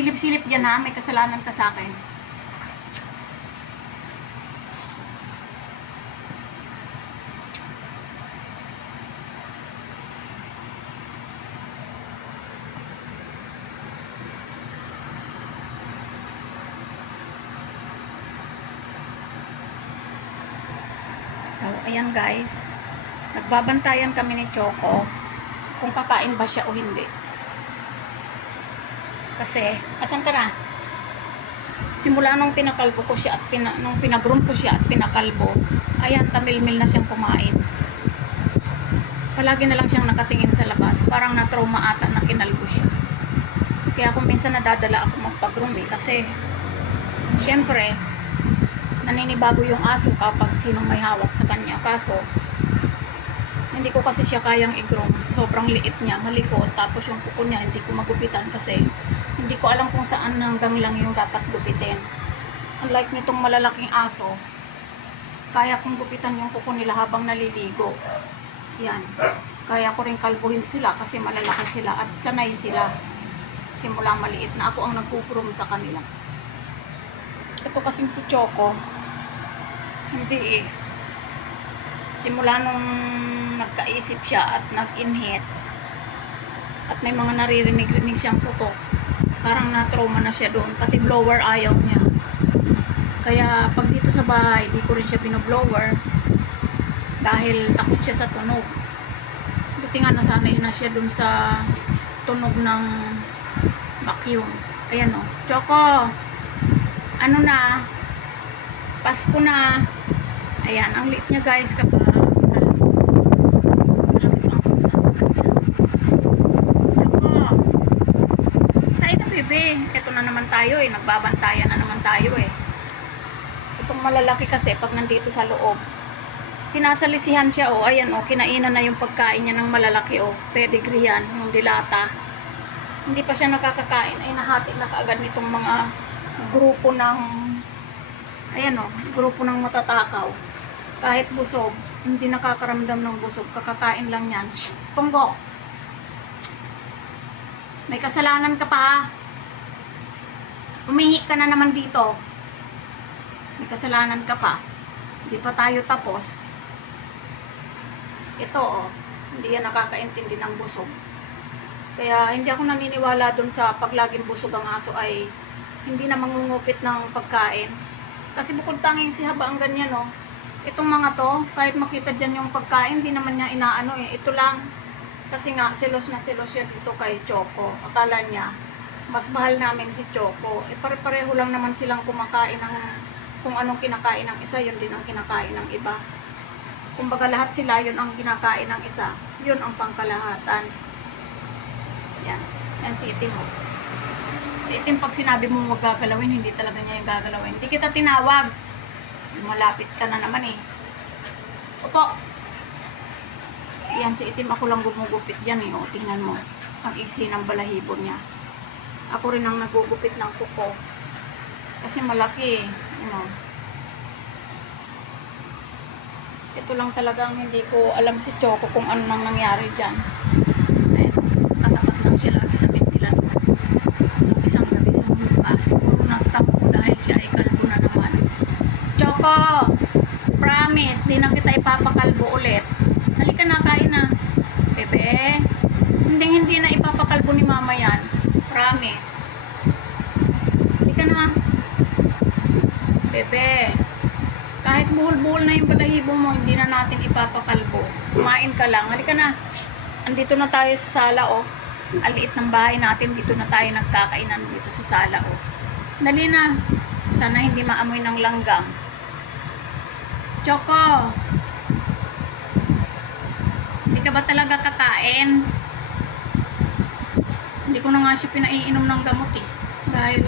Silip-silip dyan ha, may kasalanan ka sa akin. So, ayan guys. Nagbabantayan kami ni Choco kung kakain ba siya o hindi. Kasi, asan ka na? Simula nung pinakalbo ko siya at pina, nung pinagroom ko siya at pinakalbo, ayan, tamilmil na siyang kumain. Palagi na lang siyang nakatingin sa labas. Parang na-trauma ata na kinalbo siya. Kaya kung minsan nadadala ako magpag-room eh, kasi syempre, naninibago yung aso kapag sinong may hawak sa kanya. Kaso, hindi ko kasi siya kayang i-groom. Sobrang liit niya, malikot. Tapos yung kuko niya, hindi ko magupitan kasi hindi ko alam kung saan hanggang lang yung dapat gupitin. Unlike nitong malalaking aso, kaya kong gupitan yung kuko nila habang naliligo. Yan. Kaya ko rin kalbuhin sila kasi malalaki sila at sanay sila. Simula maliit na ako ang nagkugroom sa kanila. Ito kasing si Choco, hindi eh. Simula nung nagkaisip siya at nag-inhit at may mga naririnig-rinig siyang putok, parang na-trauma na siya doon. Pati blower ayaw niya. Kaya pag dito sa bahay, di ko rin siya binoblower dahil takot siya sa tunog. Buti nga nasanay na siya doon sa tunog ng vacuum. Ayan o. Choco! Ano na? Pasko na. Ayan, ang liit niya guys kapag malaki pa ang pusa sa kanya. Choco! Tayo na bebe. Ito na Nagbabantayan na naman tayo eh. Itong malalaki kasi pag nandito sa loob, sinasalisihan siya oh. Ayan oh, kinainan na yung pagkain niya ng malalaki oh. Pedigree yan, yung dilata. Hindi pa siya nakakakain ay nahati na kaagad nitong mga grupo ng ayan oh, grupo ng matatakaw. Kahit busog, hindi nakakaramdam ng busog, kakakain lang yan. Punggo. May kasalanan ka pa ha. Umihi ka na naman dito. May kasalanan ka pa. Hindi pa tayo tapos. Ito oh, hindi yan nakakaintindi ng busog. Kaya hindi ako naniniwala dun sa paglaging busog ang aso ay hindi na mangungupit ng pagkain. Kasi bukod tanging si Haba ang ganyan oh. Itong mga to, kahit makita dyan yung pagkain, hindi naman niya inaano eh. Ito lang. Kasi nga, silos na silos siya dito kay Choco. Akala niya, mas mahal namin si Choco. Eh, pare-pareho lang naman silang kumakain ng kung anong kinakain ng isa, yun din ang kinakain ng iba. Kumbaga lahat sila, yun ang kinakain ng isa. Yun ang pangkalahatan. Yan. Yan si Itim mo. Si Itim pag sinabi mo huwag gagalawin, hindi talaga niya yung gagalawin. Hindi kita tinawag. Malapit ka na naman eh. Opo. Yan si Itim ako lang gumugupit yan eh. O, tingnan mo. Ang iksi ng balahibo niya. Ako rin ang nagugupit ng kuko. Kasi malaki. You know. Ito lang talagang hindi ko alam si Choco kung ano nang nangyari dyan. Ayan. Katapat lang siya sa ventilador. Isang gabi sumuka. Siguro dahil siya ay kalbo na naman. Choco! Promise, di na kita ipapakalbo ulit. Halika na, kain na. Bebe, hindi hindi na ipapakalbo ni mama yan. Promise. Halika na. Bebe, kahit buhol-buhol na yung balahibo mo, hindi na natin ipapakalbo. Kumain ka lang. Halika na. Shh. Andito na tayo sa sala, oh. Ang liit ng bahay natin, dito na tayo nagkakainan dito sa sala, oh. Dali na. Sana hindi maamoy ng langgam. Choco! Hindi ka ba talaga kakain? Hindi ko na nga siya pinaiinom ng gamot eh. Dahil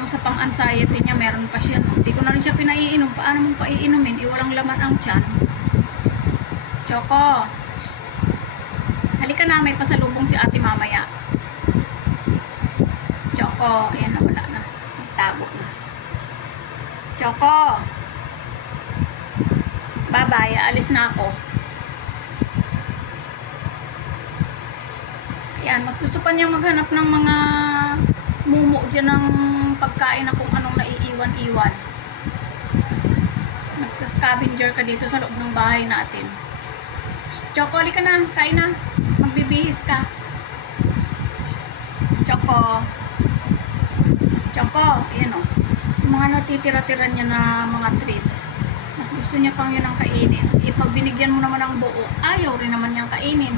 yung sa pang-anxiety niya, meron pa siya. Hindi ko na rin siya pinaiinom. Paano mong paiinumin? Eh, walang laman ang tiyan. Choco! Shh. Halika na, may pasalubong si ate mamaya. Choco, ayan na, wala na. Nagtago na. Choco! Bye-bye, aalis na ako. Yan, mas gusto pa niya maghanap ng mga mumo dyan ng pagkain na kung anong naiiwan-iwan. Nagsascavenger ka dito sa loob ng bahay natin. Shh, Choco, ka na. Kain na. Magbibihis ka. Choco. Choco. Ayan o. Yung mga natitira-tira niya na mga treats. Mas gusto niya pang yun ang kainin. Eh, pag binigyan mo naman ng buo, ayaw rin naman niyang kainin.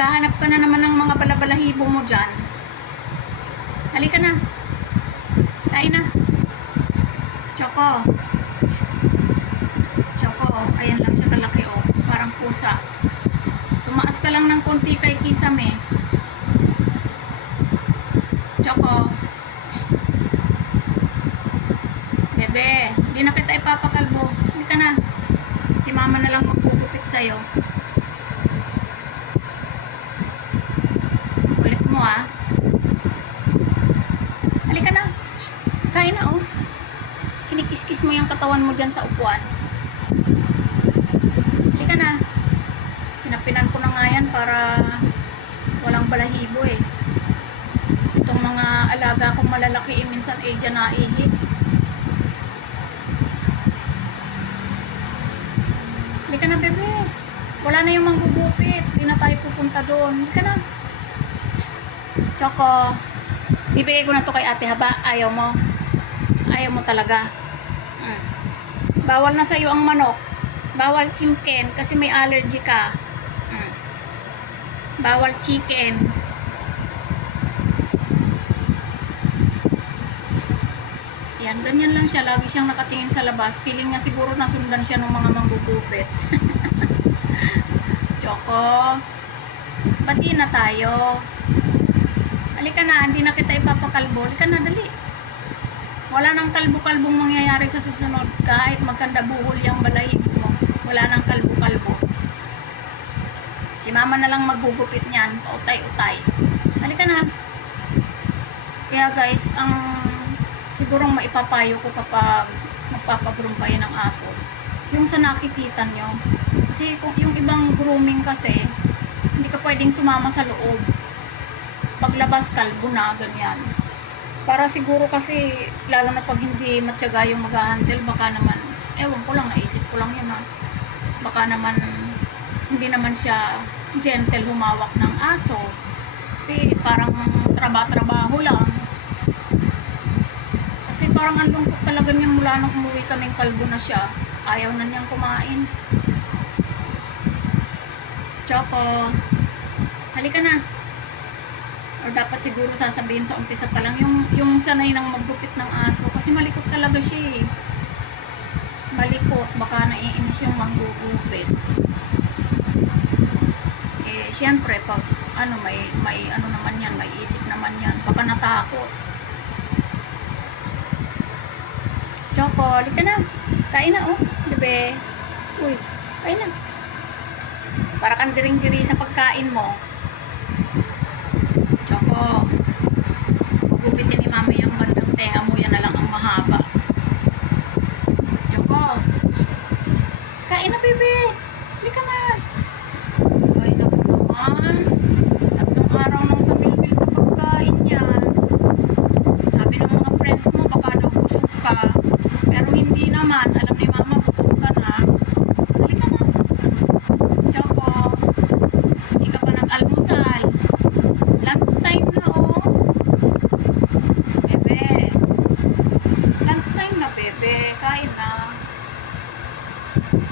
Naghahanap ka na naman ng mga balabalahibo mo dyan. Halika na. Kain na. Choco. Choco. Ayan lang siya kalaki oh. Parang pusa. Tumaas ka lang ng konti kay Kisame. Choco. Bebe, hindi na kita ipapakalbo. Hindi ka na. Si mama na lang magpupupit sa'yo. Ulit mo ah. Halika na. Shh. Kain na oh. Kinikis-kis mo yung katawan mo dyan sa upuan. Halika na. Sinapinan ko na nga yan para walang balahibo eh. Itong mga alaga kong malalaki eh, minsan eh dyan naihi. Halika na bebe. Wala na yung manggugupit. Hindi na tayo pupunta doon. Halika na. Shh. Choco. Bibigay ko na to kay ate haba. Ayaw mo. Ayaw mo talaga. Mm. Bawal na sa'yo ang manok. Bawal chicken kasi may allergy ka. Mm. Bawal chicken. Yan, ganyan lang siya. Lagi siyang nakatingin sa labas. Feeling niya siguro nasundan siya ng mga manggugupit. Choco. Bati na tayo. Halika na, hindi na kita ipapakalbo. Halika na, dali. Wala nang kalbo-kalbong mangyayari sa susunod kahit magkanda buhol yung balahibo mo. Wala nang kalbo-kalbo. Si mama na lang magugupit niyan, pautay-utay. Halika na. Kaya guys, ang sigurong maipapayo ko kapag magpapagrumpay ng aso, yung sa nakikita nyo. Kasi kung yung ibang grooming kasi, hindi ka pwedeng sumama sa loob paglabas kalbo na, ganyan. Para siguro kasi, lalo na pag hindi matyaga yung mag-handle, baka naman, ewan ko lang, naisip ko lang yun ha. Baka naman, hindi naman siya gentle humawak ng aso. Kasi parang traba-trabaho lang. Kasi parang ang lungkot talaga niya mula nung umuwi kaming kalbo na siya. Ayaw na niyang kumain. Choco, halika na or dapat siguro sasabihin sa umpisa pa lang yung, yung sanay ng maggupit ng aso. Kasi malikot talaga siya eh. Malikot. Baka naiinis yung manggugupit eh syempre pag ano may may ano naman yan may isip naman yan baka natakot. Choco, halika na. Kain na oh bebe. Uy kain na. Para kang diring-diri sa pagkain mo Choco. Gugupitin ni mama yung bandang tenga mo, na lang ang mahaba. Choco. Psst. Kain na, bebe. Hindi ka na. Ay, naku naman. Tatlong araw nang tamilbil sa pagkain yan. Sabi ng mga friends mo, baka daw busog ka. Pero hindi naman. Alam ni mama, busog ka na. Halika na. Choco. Hindi ka pa nag-almusal. Lunchtime na oh. Bebe. Lunchtime na bebe. Kain na.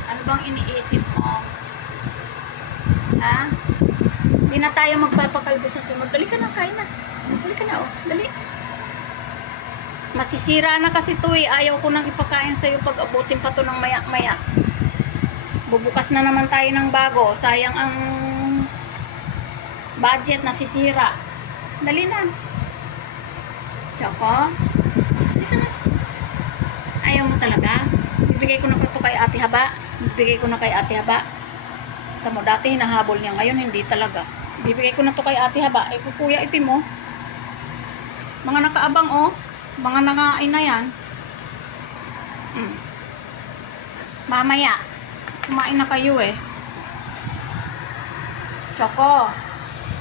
Ano bang iniisip mo? Ha? Hindi na tayo magpapakalbo sa sunod. Dali ka na, kain na. Dali ka na oh. Dali. Masisira na kasi to eh. Ayaw ko nang ipakain sa'yo pag abutin pa to ng maya-maya. Bubukas na naman tayo ng bago. Sayang ang budget nasisira. Dali na. Choco? Dito na. Ayaw mo talaga? Bibigay ko na ito kay ate haba. Bibigay ko na kay ate haba. Tamo dati hinahabol niya. Ngayon hindi talaga. Bibigay ko na to kay ate haba. Eh, kuya itim mo. Mga nakaabang oh. Mga nakain na yan. Mm. Mamaya. Kumain na kayo eh. Choco.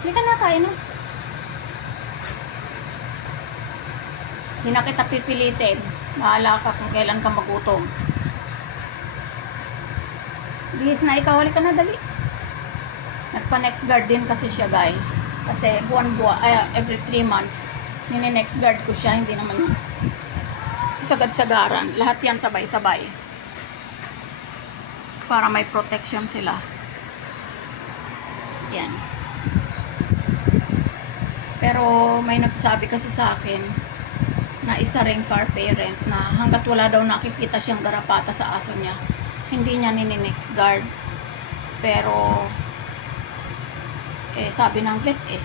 Hindi ka na kain no? Hindi na kita pipilitin. Bahala ka kung kailan ka magutom. Bihis na ikaw, halika na dali. Nagpa-next guard din kasi siya guys. Kasi buwan-buwan, ay, every 3 months, nini-next guard ko siya, hindi naman sagad-sagaran. Lahat yan sabay-sabay. Para may protection sila. Yan. Pero may nagsabi kasi sa akin na isa ring far parent na hanggat wala daw nakikita siyang garapata sa aso niya, hindi niya nini-next guard. Pero sabi ng vet eh.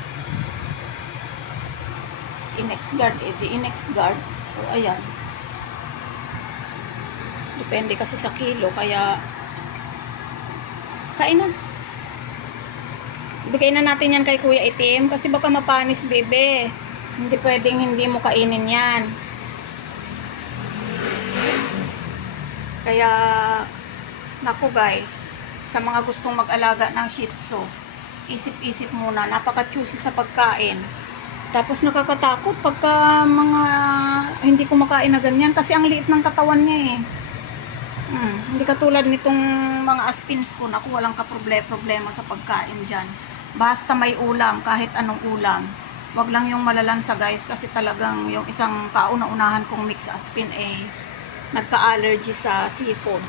I-next guard eh di i-next guard. O ayan. Depende kasi sa kilo kaya kainan Ibigay na natin yan kay Kuya Itim kasi baka mapanis, bebe. Hindi pwedeng hindi mo kainin yan. Kaya, naku guys, sa mga gustong mag-alaga ng Shih Tzu, isip-isip muna, napaka-choosy sa pagkain. Tapos nakakatakot pagka mga hindi kumakain na ganyan kasi ang liit ng katawan niya eh. Hmm, hindi katulad nitong mga aspins ko, naku, walang ka-problema sa pagkain dyan. Basta may ulam, kahit anong ulam. Wag lang yung malalansa guys kasi talagang yung isang kauna-unahan kong mix aspin eh nagka-allergy sa seafood.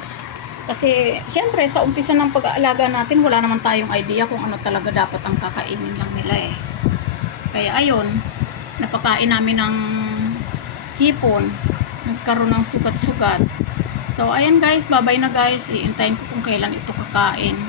Kasi syempre sa umpisa ng pag-aalaga natin wala naman tayong idea kung ano talaga dapat ang kakainin lang nila eh. Kaya ayun, napakain namin ng hipon. Nagkaroon ng sugat-sugat. So ayan guys, bye-bye na guys. Iintayin ko kung kailan ito kakain.